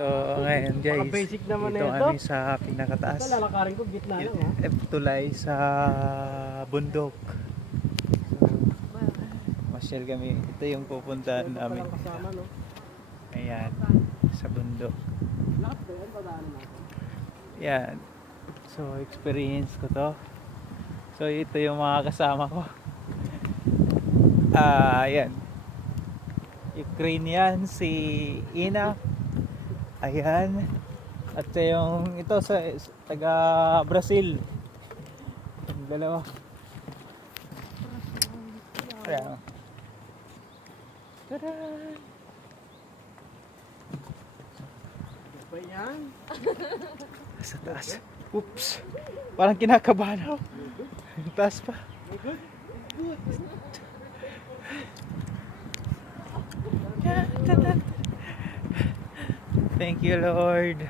So ngayon guys, basic naman dito na ito. kami sa pinakataas. Ito lalakarin ko, gitna lang ha. Tulay sa bundok. So masyal kami. Ito yung pupuntahan namin. Kasama, no? Ayan, sa bundok. Lahat ba yan? Padaanan natin. Yan. So experience ko to. So ito yung mga kasama ko. Ayan. Ukrainian si Ina. Ayan. At yung ito sa taga Brazil. Yung dalawa. Ayan. Tada! Ba yan? Sa taas. Oops. Parang kinakabahan ako. Yung taas pa. Thank you, Lord.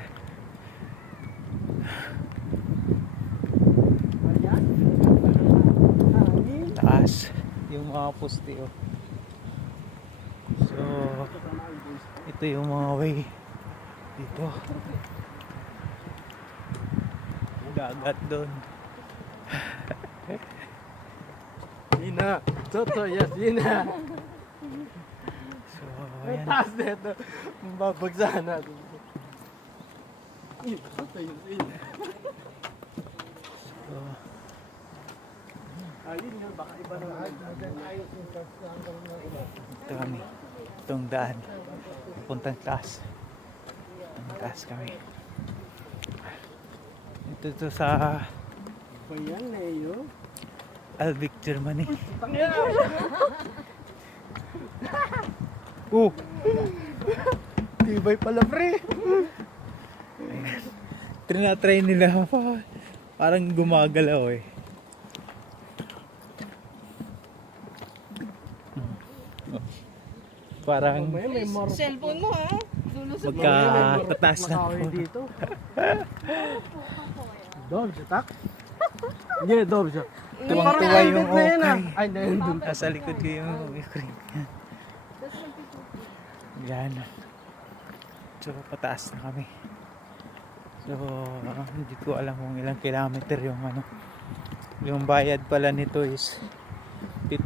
Taas. Yung mga poste, oh. So, ito yung mga way dito. Dagat doon. Sina! Toto, yes, Sina! So, Ang ayan. taas na ito. Babagsahan natin. Toto, yes, Sina! So, Ayun yun, baka iba naman. ito kami. Itong daan. Puntang taas. Puntang taas kami. Ito sa Ba yan, Leo? Albic, Germany. Tangina! Tibay pala, pre! Trinatry nila pa. Parang gumagalaw eh. Parang May marupok. Cellphone mo ha? Lulusog mo. magkatataas na Makawin po. dito. Dob, siya tak? Hindi, dob siya. Tuwang-tuwa yung na yan, ah. okay. Ay, dahil dun. Nasa likod ko yung Ukraine. Yan. So, pataas na kami. So, hindi ko alam kung ilang kilometer yung ano. Yung bayad pala nito is 15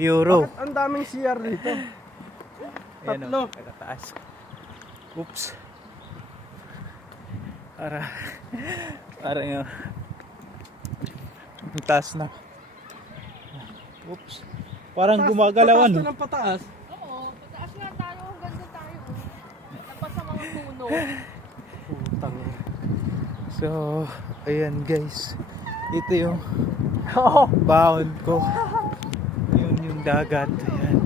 euro. Bakit ang daming CR dito? Ayan Tatlo. o, pagkataas. Oops. Para yung ang taas na. Oops. Parang gumagalawan. Pataas na ng pataas. Oo, pataas nga tayo. Hanggang doon tayo. Tapos sa mga puno. Putang. So, ayan guys. Ito yung Oo. bound ko. Yun yung dagat. Ayan.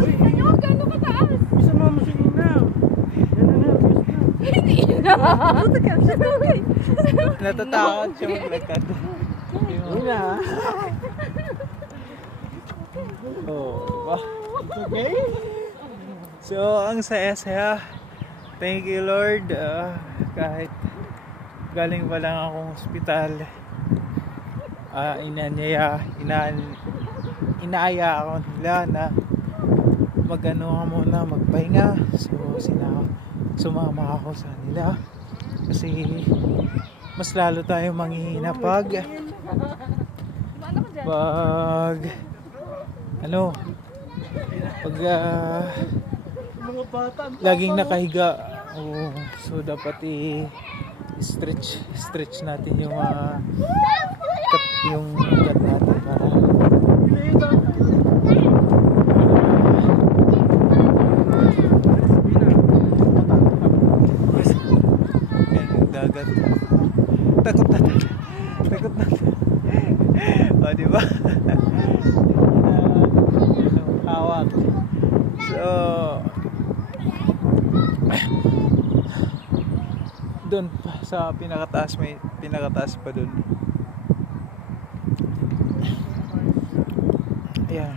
Tingnan nyo, gano'n kataas. Isa mo si Ina. Yan na nervous na. Hindi na. Natatakot siya maglakad. Ina. Oh, diba? Okay? So, ang saya-saya. Thank you, Lord. Kahit galing pa lang akong ospital, inaaya ako nila na magano ka muna, magpahinga. So, sumama ako sa nila. Kasi, mas lalo tayo manghihina pag Mga bata. laging nakahiga. Oh, so dapat i-stretch natin yung yung ugat natin para yan yung dagat. Takot na. O, diba? Hawak. So, doon pa sa pinakataas, may pinakataas pa doon. Ayan.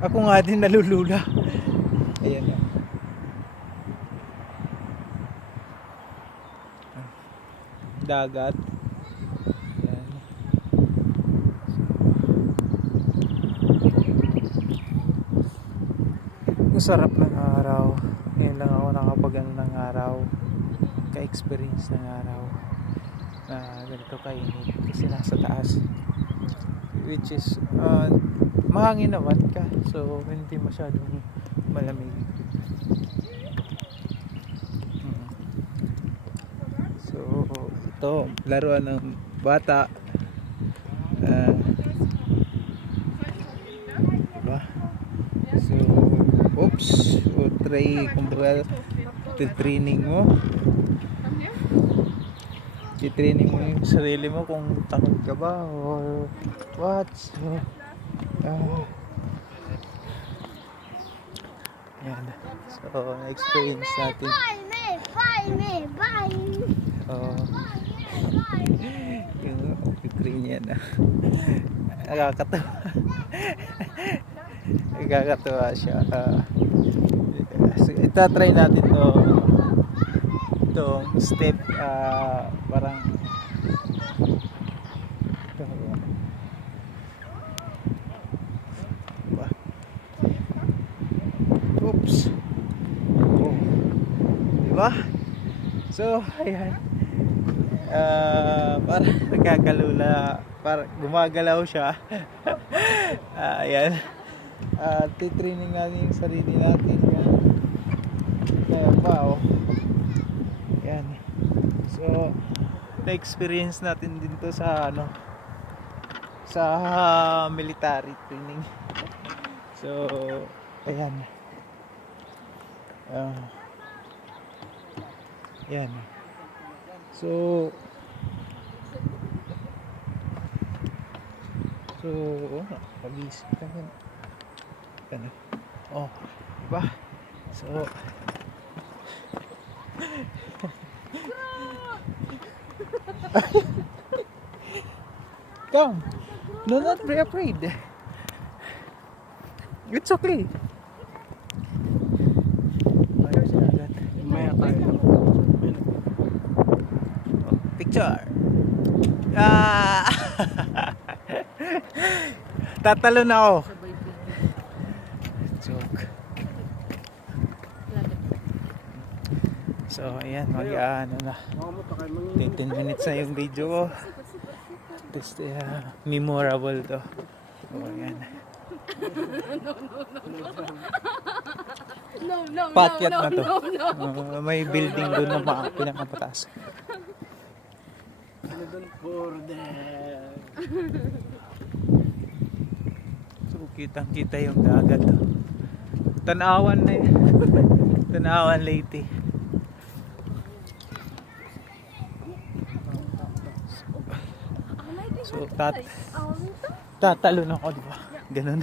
Ako nga din nalulula. Ayan na. Dagat. Ayan. Sarap ng araw. Ngayon lang ako nakapag-ano ng araw, ka-experience ng araw na ganito kainit kasi nasa taas, which is mahangin naman ka, so hindi masyadong malamig. So ito laruan ng bata. Diba? So oops, so try kumbaga training mo, i-training mo yung sarili mo kung takot ka ba or what. So yan, so na-experience natin. Yung train yan nakakatawa. Nakakatawa siya. So, itatry natin itong step, parang ito, diba? Oops. Oh. Diba? So ayan, parang nagkakalula, parang gumagalaw siya. Ayan, titraining natin yung sarili natin. Kaya pa yan. So na-experience natin din to sa sa military training. So ayan, yan. So pag-isip ka yan. Oh, diba? So come, do not be afraid. It's okay. Maya tayo. Picture. Tatalo na ako. Joke. So ayan, mag-ano na, 10 minutes na yung video ko. This memorable to. So ayan, pakyat na to. May building doon na pinakapataas. Border. So kitang kita yung dagat. Tanawan na yun. Tanawan Leyte. So tatalon ako, di ba? Ganun.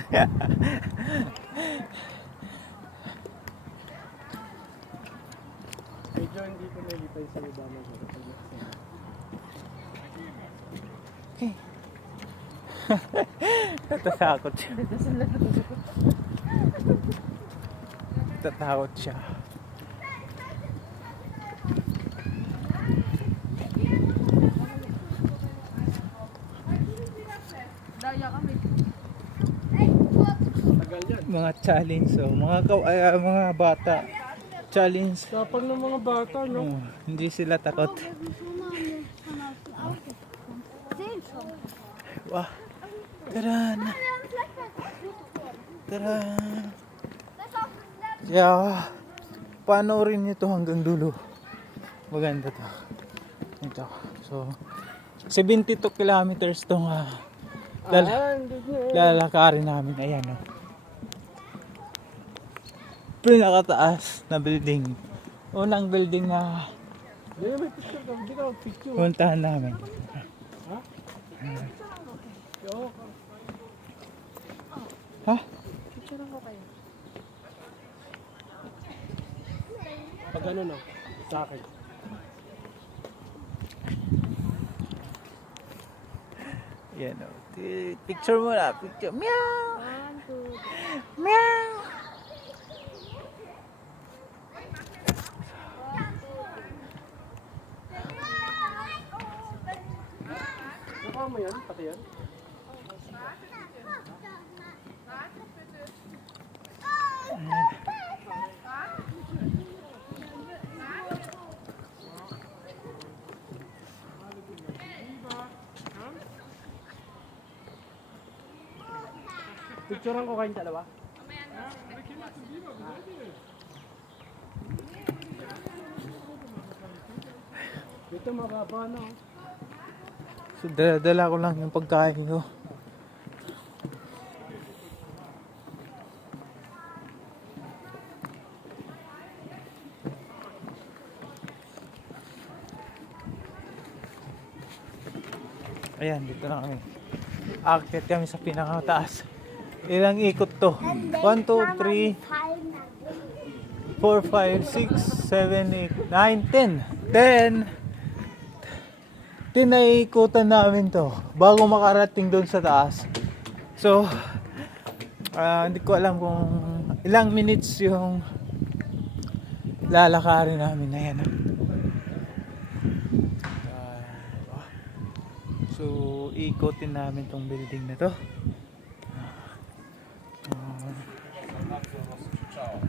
Medyo hindi ko nalipay sa iba mo. Okay. Natatakot siya. Natatakot siya. Daya kami. Tagal yan. Mga challenge, so mga bata challenge. Tapang ng mga bata, no? Hindi sila takot. Wah, taran. Taran. Kaya panoorin niyo to hanggang dulo. Maganda to. Ito. So 72 kilometers tong lalakarin namin. Ayan, pinakataas na building. Unang building na May picture ka. Hindi ka picture. puntahan namin. Ha? Ha? Picture ko kayo. Pag ano no? Sa akin. Yan o. Picture mo na. Picture. Meow! 1, 2, 3. Meow! Saka mo yan? Pati yan? Picturean ko kayong dalawa. Mamaya na. Dito mababa na. So dala ko lang yung pagkain ko. Ayan, dito na kami. Aakyat kami sa pinakataas. Ilang ikot to? 1, 2, 3, 4, 5, 6, 7, 8, 9, 10. 10 na iikutan namin to bago makarating doon sa taas. So, hindi ko alam kung ilang minutes yung lalakarin namin na yan. So, ikutin namin tong building na to.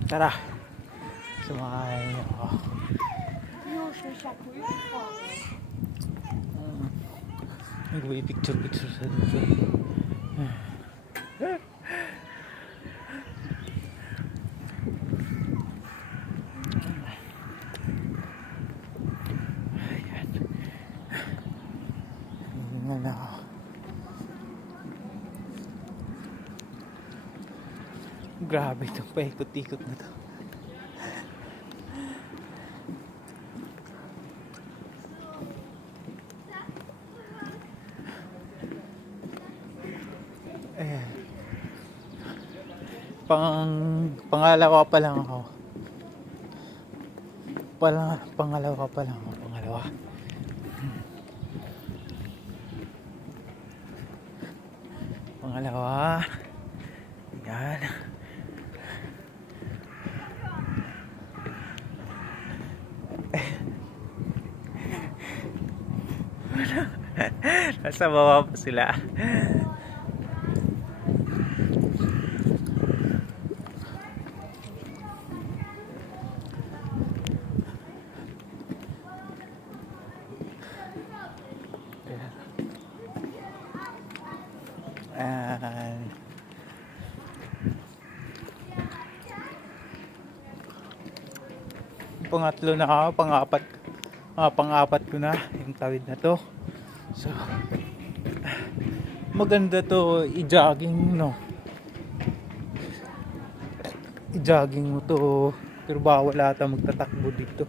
Tara. Sumakay ako. Nag-picture sa dito. Ayan. Ayan na ako. Grabe itong paikot-ikot na to. Ayan. Pangalawa pa lang ako. Pangalawa pa lang ako. Pangalawa. Yan. Nasa baba pa sila. Ayan. Pangatlo na ako, pang-apat ko na yung tawid na to. So, maganda to i-jogging, no? I-jogging mo to, pero bawal ata magtatakbo dito.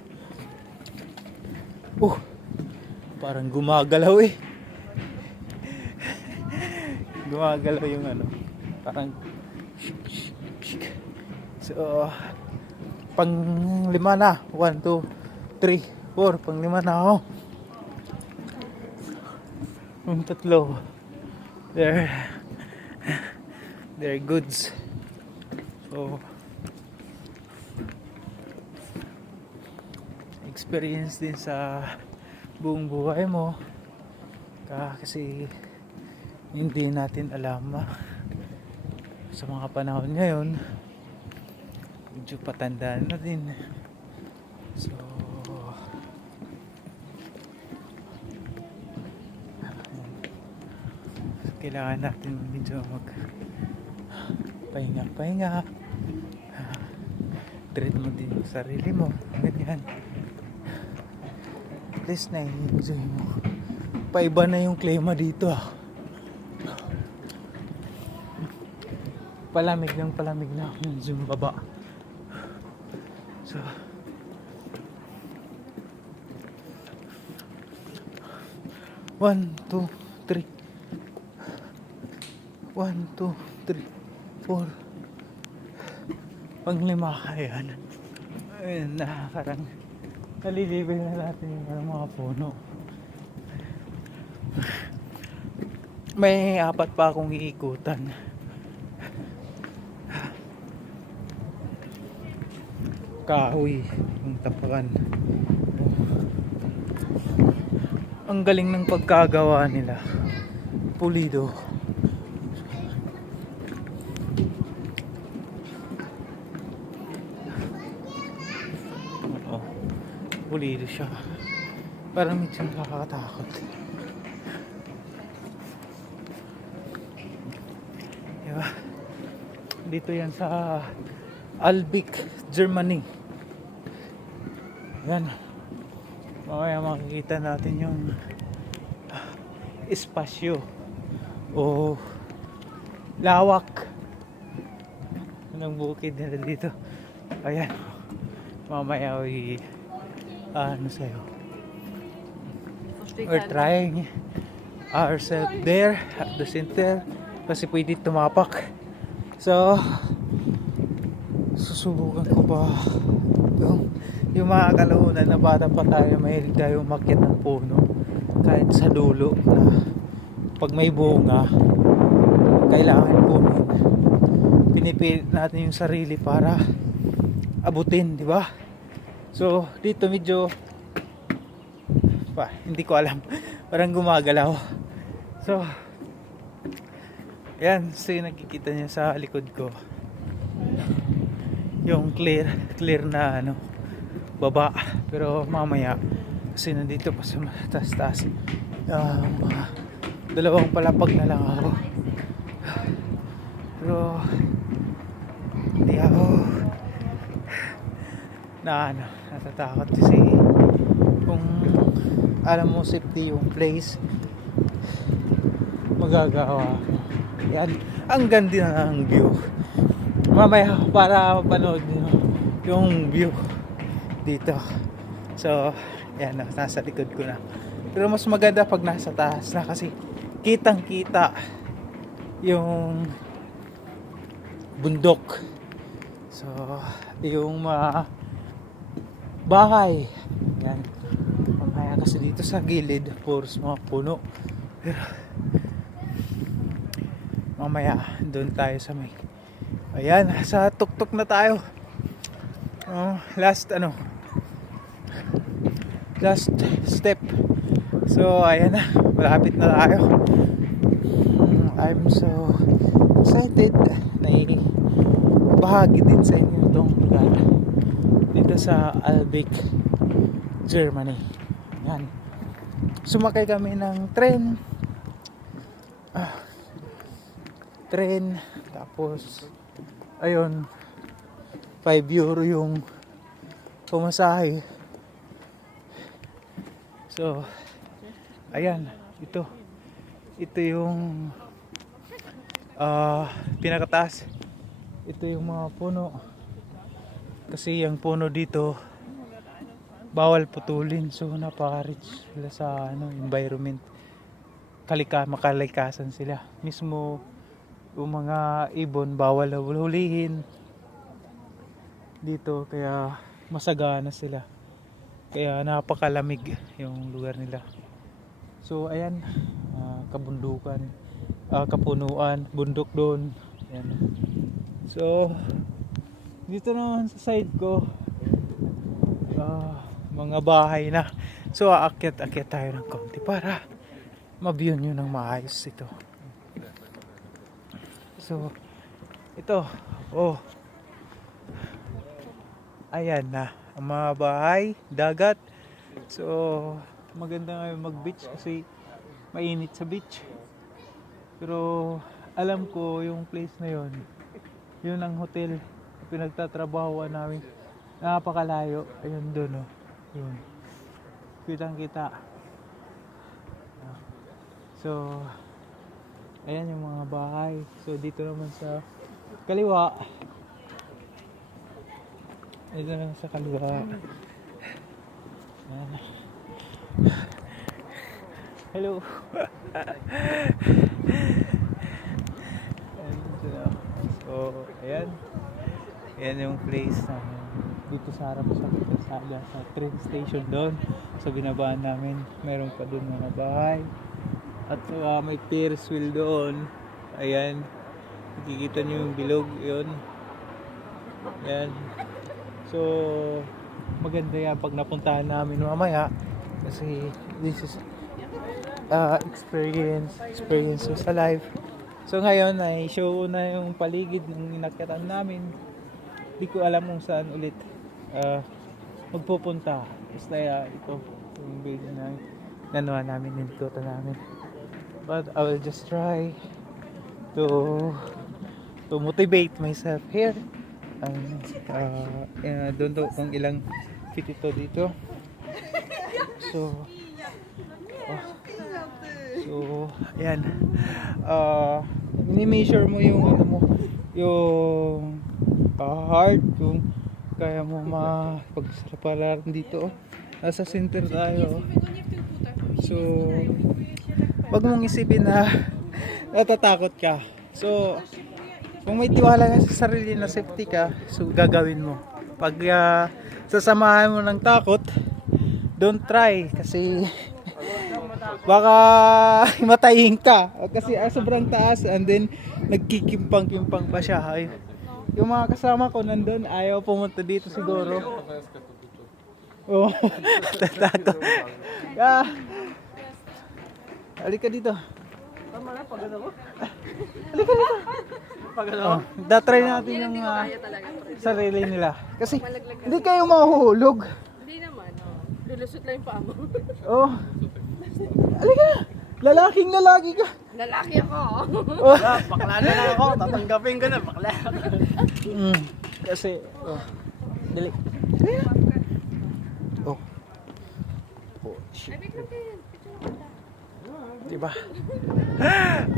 Parang gumagalaw eh. Gumagalaw yung ano, parang so pang 5 na, 1, 2, 3, 4, pang 5 na ako. Yung tatlo they're goods. So experience din sa buong buhay mo kasi hindi natin alam sa mga panahon ngayon, medyo patanda na din. So kailangan natin medyo pahinga treat mo din yung sarili mo, ganyan. At least na-enjoy mo. Paiba na yung klima dito palamig na medyo baba. So 1, 2, 3 1, 2, 3, 4 pang 5. Ayan. Ayan na, parang nalilibig na natin yung mga puno. May 4 pa akong iikutan. Kahoy yung tapakan. Ang galing ng pagkagawa nila, pulido. Pulido siya, parang medyo nakakatakot. Diba? Dito yan sa Albeck, Germany. Yan. Mamaya makikita natin yung espasyo o lawak ng bukid nila dito. Ayan. Mamaya ano sa'yo. We're trying ourselves there at the center kasi pwede tumapak. So susubukan ko pa yung mga kalaunan na bata pa tayo, mahilig tayo umakyat ng puno kahit sa dulo na pag may bunga kailangan kunin. Pinipilit natin yung sarili para abutin, di ba? So dito medyo hindi ko alam, parang gumagalaw. So yan, so yung nakikita niyo sa likod ko yung clear na baba, pero mamaya kasi nandito pa sa taas mga dalawang palapag na lang ako, pero hindi ako natatakot kasi kung alam mo safety yung place magagawa. Yan, ang ganda ng view. Mamaya para mapanood niyo yung view dito. So yan, nasa likod ko na, pero mas maganda pag nasa taas na kasi kitang kita yung bundok. So yung mga bahay yan, mamaya kasi dito sa gilid puros mga puno, pero mamaya doon tayo sa may ayan, sa tuktok na tayo. Last step. So ayan na, malapit na tayo. I'm so excited na bahagi din sa inyo itong lugar dito sa Albeck, Germany. Yan, sumakay kami ng tren, tapos ayun, 5 euro yung pumasahe. So ayan, ito yung pinakataas. Ito yung mga puno kasi yung puno dito bawal putulin, so napaka-rich sila sa environment. Makalikasan sila mismo. Yung mga ibon bawal hulihin dito, kaya masagana sila, kaya napakalamig yung lugar nila. So ayan, kabundukan, kapunuan, bundok doon. Ayan. So dito naman sa side ko mga bahay na. So aakyat tayo ng konti para ma-view nyo ng maayos ito. So ito, ayan na ang mga bahay, dagat. So maganda ngayon mag-beach kasi mainit sa beach. Pero alam ko yung place na yun ang hotel pinagtatrabahuan namin. Napakalayo. Ayun doon, yun. Kitang kita. So ayan yung mga bahay. So dito naman sa kaliwa, ito naman sa kaliwa. Ayan. Hello. So ayan, yung place na dito sa harap sa kalsada, sa train station doon. So binabaan namin, meron pa doon mga bahay. At may Ferris wheel doon. Ayan, nakikita nyo yung bilog yun. Ayan. So maganda yan pag napuntahan namin mamaya kasi this is experience sa life. So ngayon ay show na yung paligid ng inakyatan namin. Di ko alam kung saan ulit magpupunta. Basta ito yung video na nanuha namin, nilutan namin. But I will just try to to motivate myself here. Doon to kung ilang feet ito dito. So, ayan. Mini-measure mo yung ano mo, yung heart, kung kaya mo mapagsapalaran dito. Nasa center tayo. So, wag mong isipin na natatakot ka. So, kung may tiwala ka sa sarili na safety ka, so gagawin mo. Pag sasamahan mo ng takot, don't try kasi baka matayin ka kasi sobrang taas, and then nagkikimpang-kimpang pa siya. Yung mga kasama ko nandun, ayaw pumunta dito siguro. Oh, tatakot. Halika dito. Tama na, pagod ako. Halika dito. Pagod Oh, datry natin yung sarili nila. Kasi hindi kayo mahuhulog. Hindi naman, lulusot lang yung paa mo. Oh. Halika na. Lalaking lalaki ka. Lalaki ako. Oh. Bakla na lang ako, tatanggapin ko na, bakla. Kasi, dali. Oh. Oh, shit. Diba?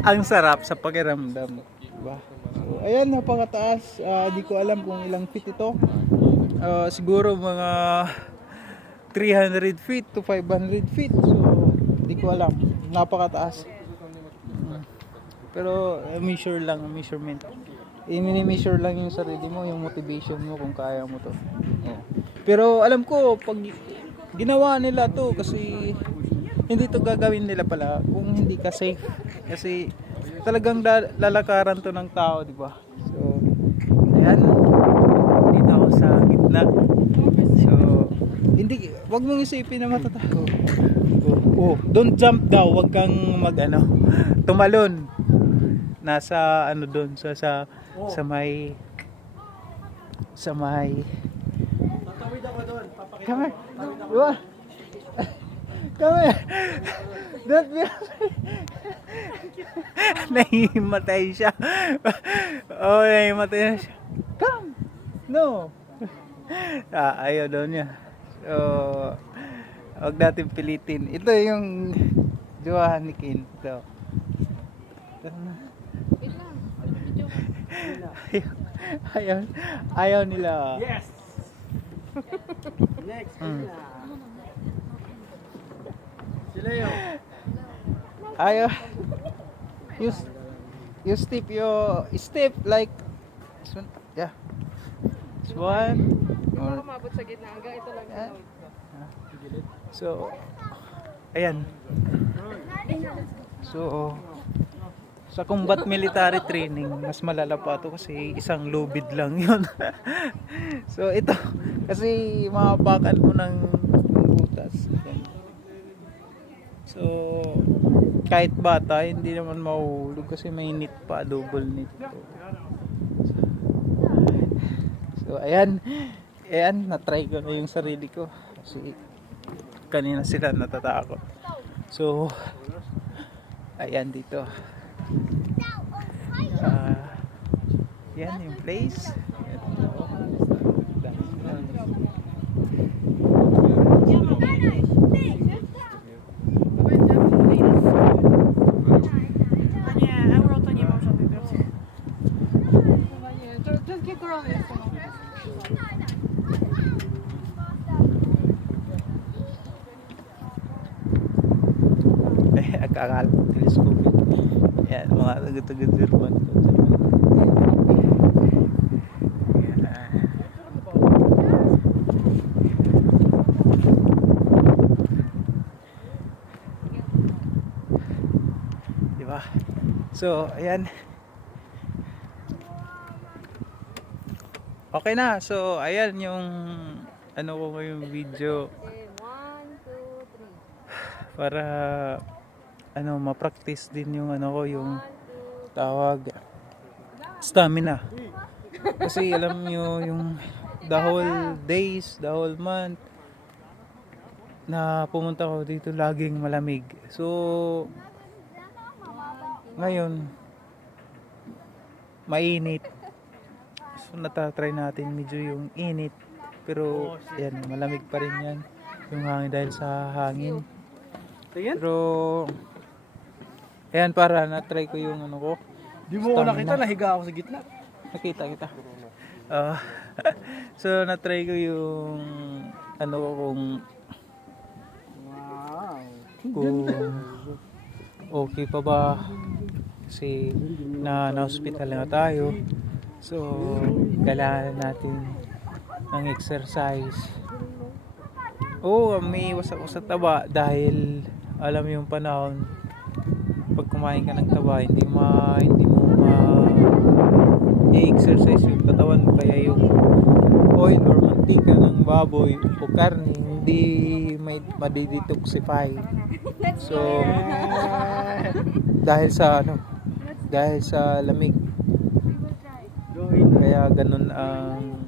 Ang sarap sa pakiramdam. Diba? So, ayan, napakataas. Di ko alam kung ilang feet ito. Siguro mga 300 feet to 500 feet. So, di ko alam. Napakataas. Pero, measure lang, measurement. I-measure lang yung sarili mo, yung motivation mo kung kaya mo to. Pero, alam ko, pag ginawa nila to, kasi hindi to gagawin nila pala kung hindi ka safe, kasi talagang lalakaran to ng tao, di ba? So, ayan, dito ako sa gitna. So, hindi, wag mong isipin na matatakot. Don't jump daw, wag kang tumalon. Nasa doon sa may Tatawid ako doon, papakita. come here. Diba? Come here. Don't be nahimatay siya. Oh, nahimatay na siya. Come. No. Ayaw daw niya. So, huwag natin pilitin. Ito yung jowahan ni Kin. So, Wait lang. Video. ayaw nila. Yes! Next, sila yun. Ayaw. You step like this one. Yeah. This one. Baka mabot sa gitna. Hanggang ito lang. Yan. So, ayan. So, sa combat military training, mas malala pa ito kasi isang lubid lang yun. So, ito, kasi mapapakan mo ng butas. Yan. So, kahit bata, hindi naman mahuhulog kasi may knit pa, double knit. So, ayan. Ayan, na-try ko na yung sarili ko. Kasi kanina sila natatakot. So, ayan dito. Yan yung place. Akala ko telescope. Yan, mga taga-Durban ko. Diba? So, ayan. Okay na. So, ayan yung ko ngayong video Okay, 1, 2, 3. para ma-practice din yung yung tawag stamina. Kasi alam nyo yung the whole days, the whole month na pumunta ko dito laging malamig. So ngayon mainit. So natatry natin medyo yung init. Pero yan, malamig pa rin yan. Yung hangin dahil sa hangin. Tingin? Pero ayan, para na-try ko yung ano ko. Di mo ko Stamina. nakita, nahiga ako sa gitna. Nakita kita. Ah, so na-try ko yung ano ko Wow. kung okay pa ba kasi na hospital na tayo. So kailangan natin ng exercise. May iwas ako sa taba dahil alam mo yung panahon pag kumain ka ng taba hindi mo i-exercise yung katawan mo, kaya yung oil or mantika ng baboy o karne hindi may madidetoxify. So dahil sa lamig, kaya ganun ang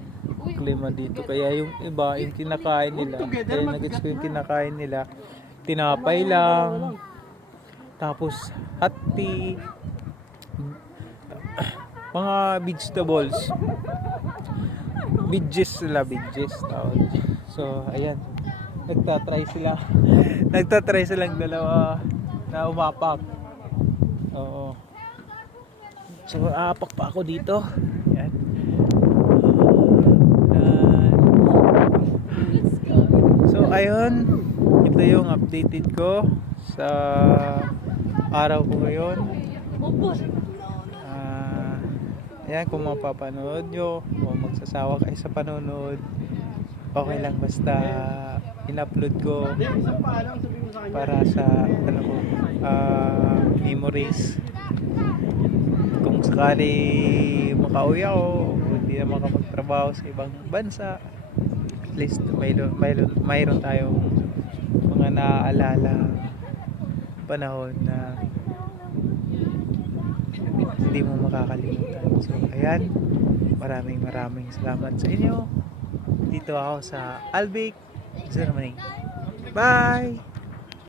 klima dito. Kaya yung iba, yung kinakain nila, kaya nag-gets ko yung kinakain nila, tinapay lang, tapos hottie, mga vegetables, veggies tawag. So ayan, nagtatry silang dalawa na umapak. Oo. So aapak pa ako dito. Ayan. So ayun, ito yung updated ko sa araw ko ngayon. Ayan, kung mapapanood nyo o magsasawa kayo sa panonood, okay lang basta in-upload ko para sa memories. Kung sakali makauwi ako o hindi na makapagtrabaho sa ibang bansa, at least mayroon tayong mga naaalala panahon na hindi mo makakalimutan. So ayan, maraming salamat sa inyo. Dito ako sa Albic, Germany. Bye!